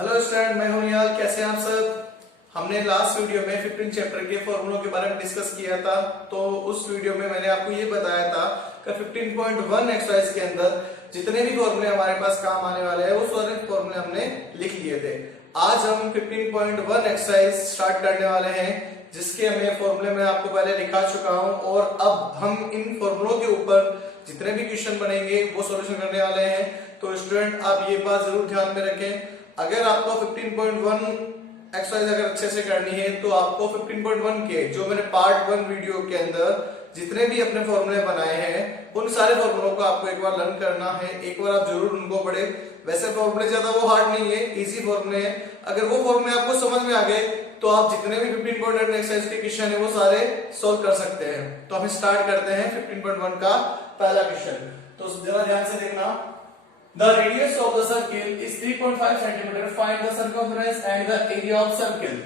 Hello student, मैं हूं निहाल। कैसे हैं आप सब। हमने लास्ट वीडियो में 15 चैप्टर के फॉर्मूलों के बारे में डिस्कस किया था। तो उस वीडियो में मैंने आपको ये बताया था कि 15.1 एक्सरसाइज के अंदर जितने भी फॉर्मूले हमारे पास काम आने वाले हैं वो सारे फॉर्मूले हमने लिख लिए थे। आज हम 15.1 एक्सरसाइज स्टार्ट करने वाले हैं, जिसके हमें फॉर्मूले में आपको पहले लिखा चुका हूं और अब हम इन फॉर्मूलों के ऊपर जितने भी क्वेश्चन बनेंगे वो सॉल्यूशन करने वाले हैं। तो स्टूडेंट आप ये बात जरूर ध्यान में रखें, अगर आपको 15.1 एक्सरसाइज अगर अच्छे से करनी है तो आपको 15.1 के जो मैंने पार्ट 1 वीडियो के अंदर जितने भी अपने फॉर्मूले बनाए हैं उन सारे फॉर्मूलों को आपको एक बार लर्न करना है। एक बार आप जरूर उनको पढ़े। वैसे फॉर्मूले ज्यादा वो हार्ड नहीं है, इजी फॉर्मूले हैं। अगर वो फॉर्मूले आपको समझ में आ गए तो आप जितने भी 15.1 एक्सरसाइज के क्वेश्चन है वो सारे सोल्व कर सकते हैं। तो हम स्टार्ट करते हैं 15.1 का पहला क्वेश्चन। तो जरा ध्यान से देखना। The radius of the circle is 3.5 cm. Find the circumference and the area of circle.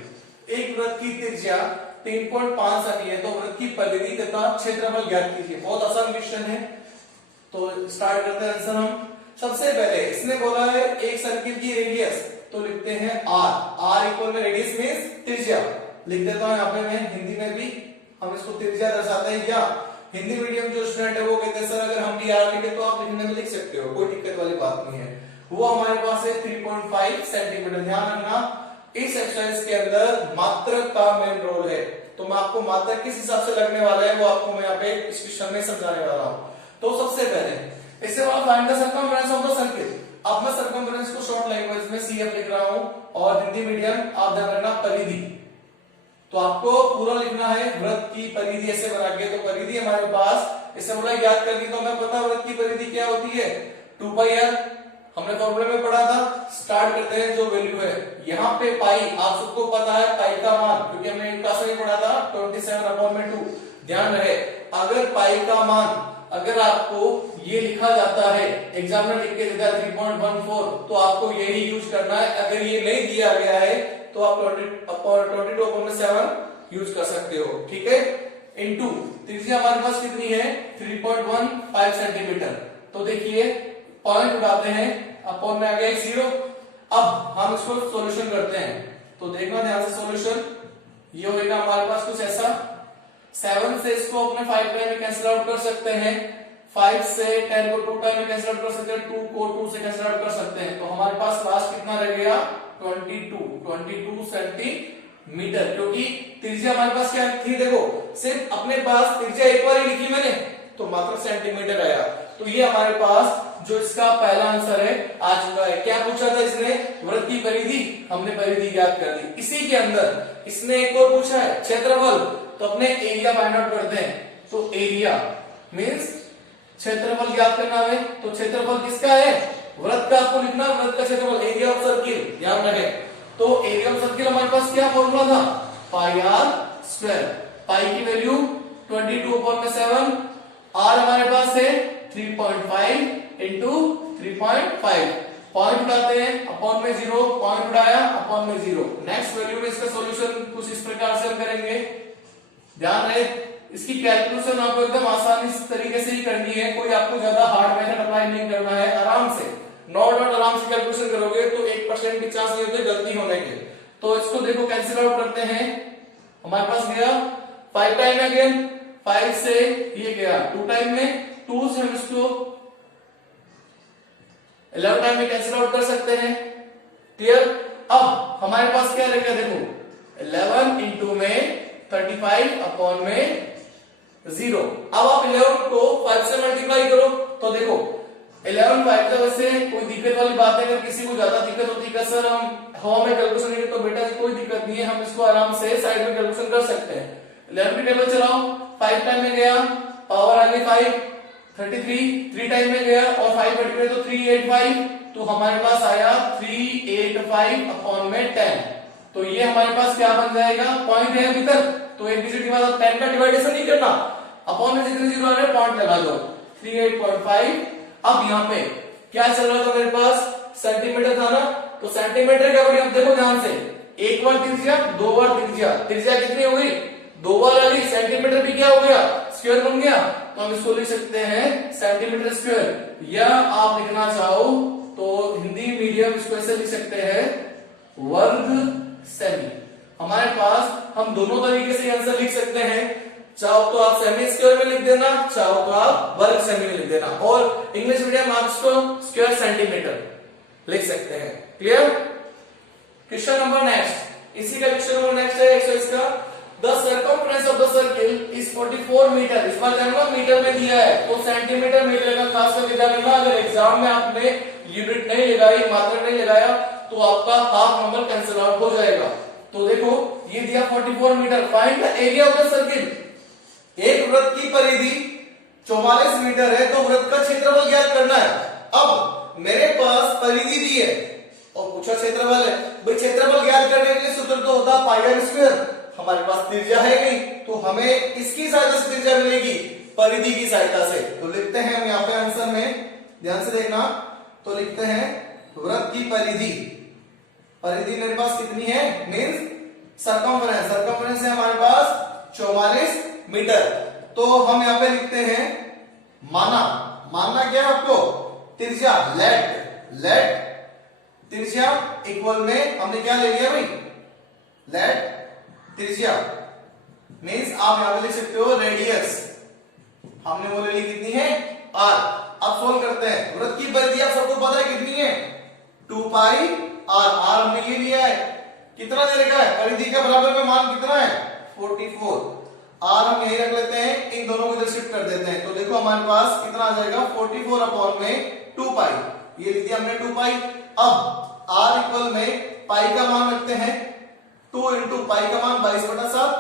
एक वृत्त की त्रिज्या 3.5 सेमी है, तो वृत्त की परिधि तथा क्षेत्रफल ज्ञात कीजिए। बहुत आसान क्वेश्चन है। तो स्टार्ट करते हैं आंसर हम। सबसे पहले इसने बोला है एक सर्किल की रेडियस, तो लिखते हैं r इक्वल में रेडियस मींस त्रिज्या। लिख देता हूं यहाँ पे मैं, हिंदी में भी हम इसको त्रिज्या दर्शाते हैं। या हिंदी मीडियम जो स्टूडेंट है वो कहते हैं सर अगर हम भी आर लिखे तो आप लिखने में लिख सकते हो, कोई दिक्कत वाली बात नहीं है। वो हमारे पास है 3.5 सेंटीमीटर। ध्यान रखना इस एक्सरसाइज के अंदर मात्रक का मेन रोल है, तो मैं आपको मात्रक किस हिसाब से लगने वाला है वो आपको मैं यहाँ पे इस क्वेश्चन में समझाने वाला हूँ। तो सबसे पहले इससे वाला find the circumference of the circle. अब मैं सर्कमफरेंस को शॉर्ट लैंग्वेज में सीएफ लिख रहा हूँ और हिंदी मीडियम आप ध्यान रखना परिधि। तो आपको पूरा लिखना है वृत्त की परिधि ऐसे बना के। तो परिधि हमारे पास इससे बोला याद करनी, तो हमें पता वृत्त की परिधि क्या होती है 2πr, हमने फॉर्मूले में पढ़ा था। स्टार्ट करते हैं जो वैल्यू है यहाँ पे पाई, आप सबको पता है पाई का मान, क्योंकि हमने एक क्लास में पढ़ा था 27/2। ध्यान रहे अगर पाई का मान अगर आपको ये लिखा जाता है, एग्जामिनर लिख के देता है 3.14, तो आपको यही यूज करना है। अगर ये नहीं दिया गया है तो आप 22/7 यूज कर सकते हो, ठीक है। इनटू त्रिज्या हमारे पास कितनी है 3.15 सेंटीमीटर। तो देखिए पॉइंट उठाते हैं, अपॉन में आ गया 0। अब हम इसको सॉल्यूशन करते हैं, तो देखना ध्यान से सॉल्यूशन। ये होगा हमारे पास कुछ ऐसा। 7 से इसको अपने 5 टाइम में कैंसिल आउट कर सकते हैं, 5 से 10 को 2 टाइम में कैंसिल आउट कर सकते हैं, 2 को 2 से कैंसिल आउट कर सकते हैं। तो हमारे पास लास्ट कितना रह गया 22 सेंटीमीटर, क्योंकि त्रिज्या हमारे पास क्या थी देखो, सिर्फ अपने पास त्रिज्या एक बार ही लिखी मैंने तो मात्र सेंटीमीटर आया। तो ये हमारे पास जो इसका पहला आंसर है आ चुका है। क्या पूछा था इसने, वृत्त की परिधि, हमने परिधि ज्ञात कर दी। इसी के अंदर इसने एक और पूछा है क्षेत्रफल, तो अपने एरिया फाइंड आउट करते हैं। तो एरिया मींस क्षेत्रफल ज्ञात करना है। तो क्षेत्रफल किसका है, वृत्त का आपको लिखना, वृत्त का क्षेत्रफल एरिया ऑफ सर्किल, ध्यान रखें। तो एरिया ऑफ सर्किल हमारे पास क्या फॉर्मूला था पाई आर स्क्वायर। पाई की वैल्यू 22/7, आर हमारे पास है 3.5 इंटू 3.5। पॉइंट उठाते हैं, अपॉन में 0, पॉइंट उठाया अपॉन में 0। नेक्स्ट वैल्यू में इसका सॉल्यूशन कुछ इस प्रकार से हम करेंगे। ध्यान रहे इसकी कैलकुलेशन आपको एकदम आसानी इस तरीके से ही करनी है, कोई आपको ज्यादा हार्ड मेथड अप्लाई नहीं करना है। आराम से नोट आराम से कैलकुलेशन करोगे तो 1% की चांस नहीं होती गलती होने के। तो इसको देखो कैंसिल आउट करते हैं, हमारे पास गया 5 टाइम अगेन, 5 से ये गया 2 टाइम में, 2 से हम इसको 11 टाइम में कैंसिल आउट कर सकते हैं। क्लियर। अब हमारे पास क्या रहेगा देखो 11 इंटू में 35 अपॉन में 0। अब आप 11 को 5 से मल्टीप्लाई करो, तो देखो 11 5 का वैसे कोई दिक्कत वाली बात है। अगर किसी को ज्यादा दिक्कत होती है सर हम हवा में कैलकुलेशन नहीं, तो बेटा कोई दिक्कत नहीं है, हम इसको आराम से साइड में कैलकुलेशन कर सकते हैं। 11 की टेबल चलाओ, 5 टाइम में गया, पावर आ गई 5, 33, 3 टाइम में गया और 5 मल्टीप्लाई तो 385, तो हमारे पास आया 385 अपॉन में 10। तो ये हमारे पास क्या बन जाएगा, पॉइंट है अभी तक, तो एक डिजिट के बाद 10 का डिवाइडेशन नहीं करना, अपॉन में जितने 0 आ रहे पॉइंट लगा दो 38.5। अब यहाँ पे क्या चल रहा था मेरे पास सेंटीमीटर था ना, तो सेंटीमीटर का अब देखो ध्यान से, एक बार त्रिज्या, 2 बार त्रिज्या, त्रिज्या कितनी हो गई 2 बार आ गई, सेंटीमीटर भी क्या हो गया स्क्वायर बन गया। तो हम इसको लिख सकते हैं सेंटीमीटर स्क्वायर, या आप लिखना चाहो तो हिंदी मीडियम इसको ऐसे लिख सकते हैं वर्ग सेमी। हमारे पास हम दोनों तरीके से आंसर लिख सकते हैं, चाहो तो आप सेमी स्क्वायर में लिख देना, चाहो तो आप वर्ग सेमी में लिख देना, और इंग्लिश मीडियम आप इसको स्क्वायर सेंटीमीटर लिख सकते हैं। क्लियर? क्वेश्चन नंबर नेक्स्ट, इसी का क्वेश्चन नंबर नेक्स्ट है 120 का। The circumference of the circle is 44 metre. इस बार जानना मीटर में दिया है तो सेंटीमीटर मीटर का खास करके ध्यान रखना। अगर एग्जाम में आपने यूनिट नहीं लगाई, मात्रा नहीं लगाया, तो आपका हाफ नंबर कैंसिल आउट हो जाएगा। तो देखो ये दिया 44 metre. Find the area of the circle. एक वृत्त की परिधि 44 मीटर है, तो वृत्त का क्षेत्रफल ज्ञात करना है। अब मेरे पास परिधि दी है और पूछा क्षेत्रफल है। भाई क्षेत्रफल ज्ञात करने के लिए सूत्र तो होता है पाई आर स्क्वायर। हमारे पास त्रिज्या है नहीं, तो हमें इसकी सहायता से त्रिज्या मिलेगी, परिधि की सहायता से। तो लिखते हैं हम यहाँ पे आंसर में, ध्यान से देखना, तो लिखते हैं वृत्त की परिधि। परिधि मेरे पास कितनी है, मींस सर्कमफ्रेंस। सर्कमफ्रेंस है हमारे पास 44 मीटर। तो हम यहाँ पे लिखते हैं मानना क्या है आपको, त्रिज्या, लेट त्रिज्या इक्वल में हमने क्या ले लिया भाई, लेट त्रिज्या मींस आप यहां पे लिख सकते हो रेडियस। हमने वो ले ली कितनी है, आर। अब सोल्व करते हैं। वृत्त की परिधि आप सबको पता है कितनी है, 2 पाई आर। आर हमने ये लिया है, कितना दे रखा है, परिधि का बराबर में मान कितना है 44। आर हम यही रख लेते हैं, इन दोनों को इधर शिफ्ट कर देते हैं। तो देखो हमारे पास कितना आ जाएगा 44 अपॉन में 2 पाई। ये लिख दिया हमने 2 पाई। अब आर इक्वल में पाई का मान रखते हैं 2 इंटू पाई का मान 22/7।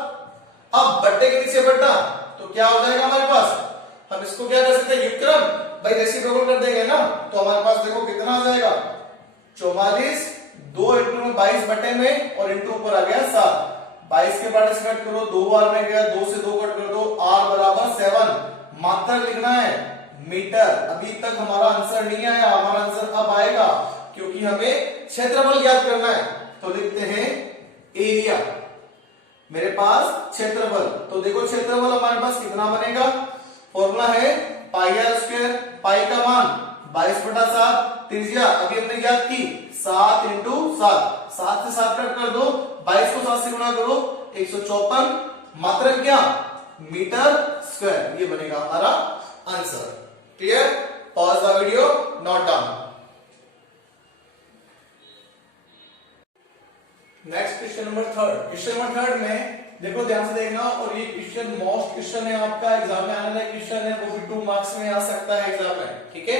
अब बट्टे के नीचे बट्टा, तो क्या हो जाएगा हमारे पास, हम इसको क्या कर सकते हैं, व्युत्क्रम भाई रेसिप्रोकल कर देंगे ना। तो हमारे पास देखो कितना आ जाएगा 44, 2 इंटू में 22 बटे में और इंटू ऊपर आ गया 7। 22 के पार्ट से कट करो, 2 बार में गया, 2 से 2 कट कर दो, r बराबर 7। मात्रा लिखना है मीटर। अभी तक हमारा आंसर नहीं आया, हमारा आंसर अब आएगा क्योंकि हमें क्षेत्रफल ज्ञात करना है। तो लिखते हैं एरिया, मेरे पास क्षेत्रफल। तो देखो क्षेत्रफल हमारे पास कितना बनेगा, फॉर्मूला है पाई आर स्क्वायर। पाई का मान 22/7, त्रिज्या अभी हमने ज्ञात की 7 इंटू 7, 7 से 7 कट कर दो, 22 को 7 से गुणा करो 154, मात्रक क्या, मीटर स्क्वायर। ये बनेगा हमारा answer. Clear? Pause the video, note down. Next question number 3। Question number 3 में देखो ध्यान से देखना, और ये क्वेश्चन मोस्ट क्वेश्चन है आपका, एग्जाम में आने वाला क्वेश्चन है, वो भी 2 मार्क्स में आ सकता है एग्जाम में। ठीक है,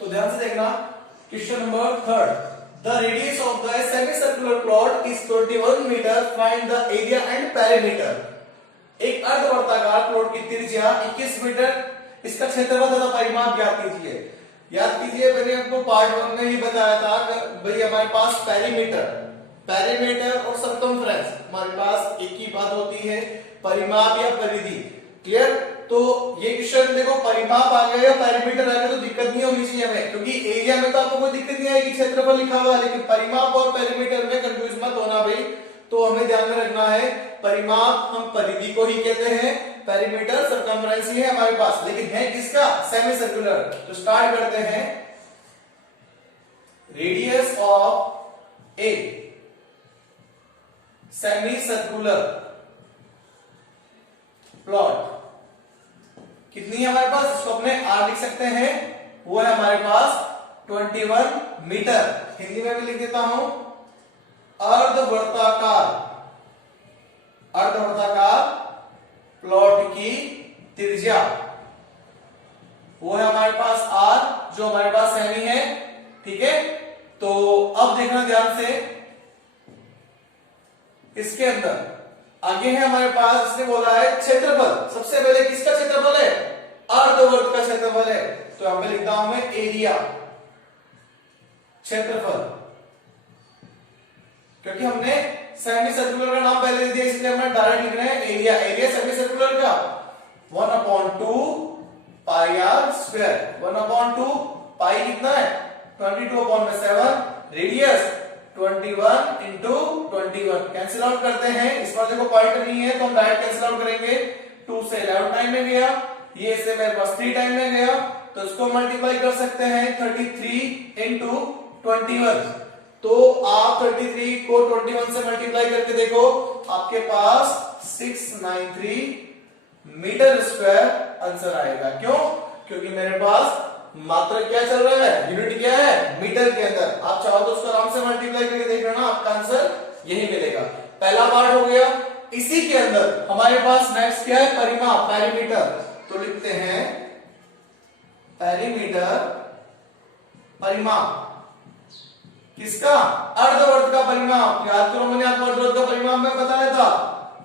तो ध्यान से देखना। Question number 3, the radius of the semi circular plot is 21 metre, find the area and perimeter. एक अर्धवर्ताकार प्लॉट की त्रिज्या 21 मीटर, इसका क्षेत्रफल तथा परिमाप ज्ञात कीजिए। याद कीजिए मैंने आपको पार्ट 1 में ही बताया था भाई हमारे पास पेरीमीटर और सर्कमफ्रेंस हमारे पास एक ही बात होती है, परिमाप या परिधि। क्लियर? तो ये क्वेश्चन देखो परिमाप आ गया या पेरीमीटर आ गया तो दिक्कत नहीं होनी चाहिए हमें, क्योंकि एरिया में तो आपको कोई दिक्कत नहीं आएगी, क्षेत्रफल लिखा हुआ है, लेकिन परिमाप और पेरीमीटर में कंफ्यूज मत होना भाई। तो हमें ध्यान में रखना है, परिमाप हम परिधि को ही कहते हैं, पेरीमीटर सर्कमफ्रेंस ही है हमारे पास, लेकिन है किसका, सेमी सर्कुलर। तो स्टार्ट करते हैं। Radius of a semi circular plot कितनी है हमारे पास, इसको अपने आर लिख सकते हैं, वो है हमारे पास 21 मीटर। हिंदी में भी लिख देता हूं, अर्धवर्ताकार प्लॉट की त्रिज्या वो है हमारे पास आर, जो हमारे पास सेमी है। ठीक है, तो अब देखना ध्यान से, इसके अंदर आगे है हमारे पास, इसने बोला है क्षेत्रफल। सबसे पहले किसका क्षेत्रफल है, अर्धवर्त का क्षेत्रफल है। तो यहां पे लिखता हूं मैं एरिया, क्षेत्रफल, क्योंकि हमने सेमी सर्कुलर का नाम पहले दिया इसलिए हमने डायरेक्ट लिख रहे हैं एरिया। एरिया सेमी सर्कुलर का 1/2 पाई आर स्क्वायर। 1/2 पाई कितना है 22/7, रेडियस 21 इंटू 21। कैंसिल आउट करते हैं, इस पर देखो पॉइंट नहीं है तो हम डायरेक्ट कैंसिल आउट करेंगे। 2 से 11 टाइम में गया, ये इससे मेरे पास 3 टाइम में गया, तो इसको मल्टीप्लाई कर सकते हैं 33 इंटू 21। तो आप 33 को 21 से मल्टीप्लाई करके देखो, आपके पास 693 मीटर स्क्वायर आंसर आएगा। क्यों? क्योंकि मेरे पास मात्रक क्या चल रहा है, यूनिट क्या है, मीटर के अंदर। आप चाहो तो उसको आराम से मल्टीप्लाई करके देख लेना, आपका आंसर यही मिलेगा। पहला पार्ट हो गया। इसी के अंदर हमारे पास नेक्स्ट क्या है, परिमाप, पेरीमीटर। तो लिखते हैं पेरीमीटर, परिमाप किसका, अर्धवर्त का परिमाप। याद करो, मैंने आपको अर्धवर्त का परिमाप में बताया था,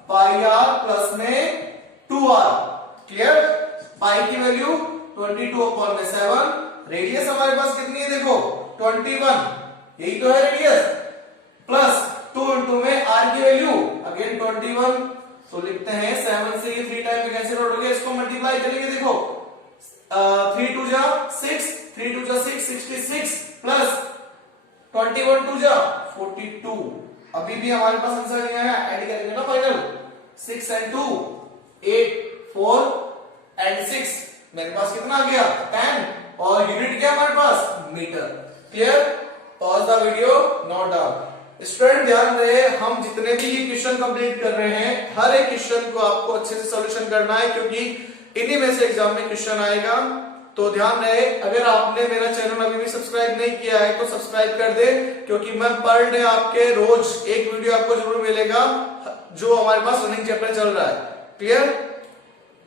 पाई आर प्लस में 2r। क्लियर? पाई की वैल्यू 22/7, रेडियस हमारे पास कितनी है देखो 21, यही तो है रेडियस, प्लस 2 इंटू में r की वैल्यू अगेन 21। तो लिखते हैं 7 से ये 3 टाइम में कैंसिल आउट हो गया, इसको मल्टीप्लाई करेंगे देखो 3 2 जा 6, 3 2 जा 6, 66 प्लस 21 2 जा 42। अभी भी हमारे पास आंसर नहीं आया, ऐड करेंगे ना फाइनल, 6 and 2 8, 4 and 6, मेरे पास कितना आ गया 10, और यूनिट क्या हमारे पास, metre. Clear? Pause the video, note down. Student ध्यान रहे, हम जितने भी ये क्वेश्चन कंप्लीट कर रहे हैं, हर एक क्वेश्चन को आपको अच्छे से सॉल्यूशन करना है, क्योंकि इन्हीं में से एग्जाम में क्वेश्चन आएगा। तो ध्यान रहे, अगर आपने मेरा चैनल अभी भी सब्सक्राइब नहीं किया है तो सब्सक्राइब कर दे, क्योंकि मैं पर डे आपके रोज एक वीडियो आपको जरूर मिलेगा जो हमारे पास रनिंग चैप्टर चल रहा है। क्लियर?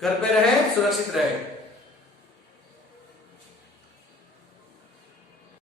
घर पे रहें, सुरक्षित रहें।